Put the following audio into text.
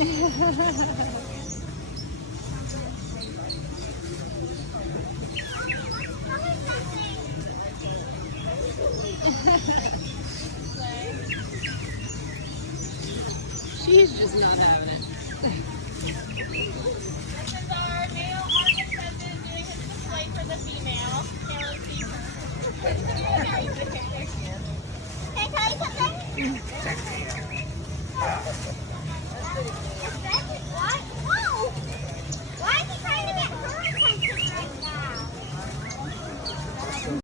She's just not having it. This is our male artist doing his display for the female. Taylor Stever. Hey, can I eat something?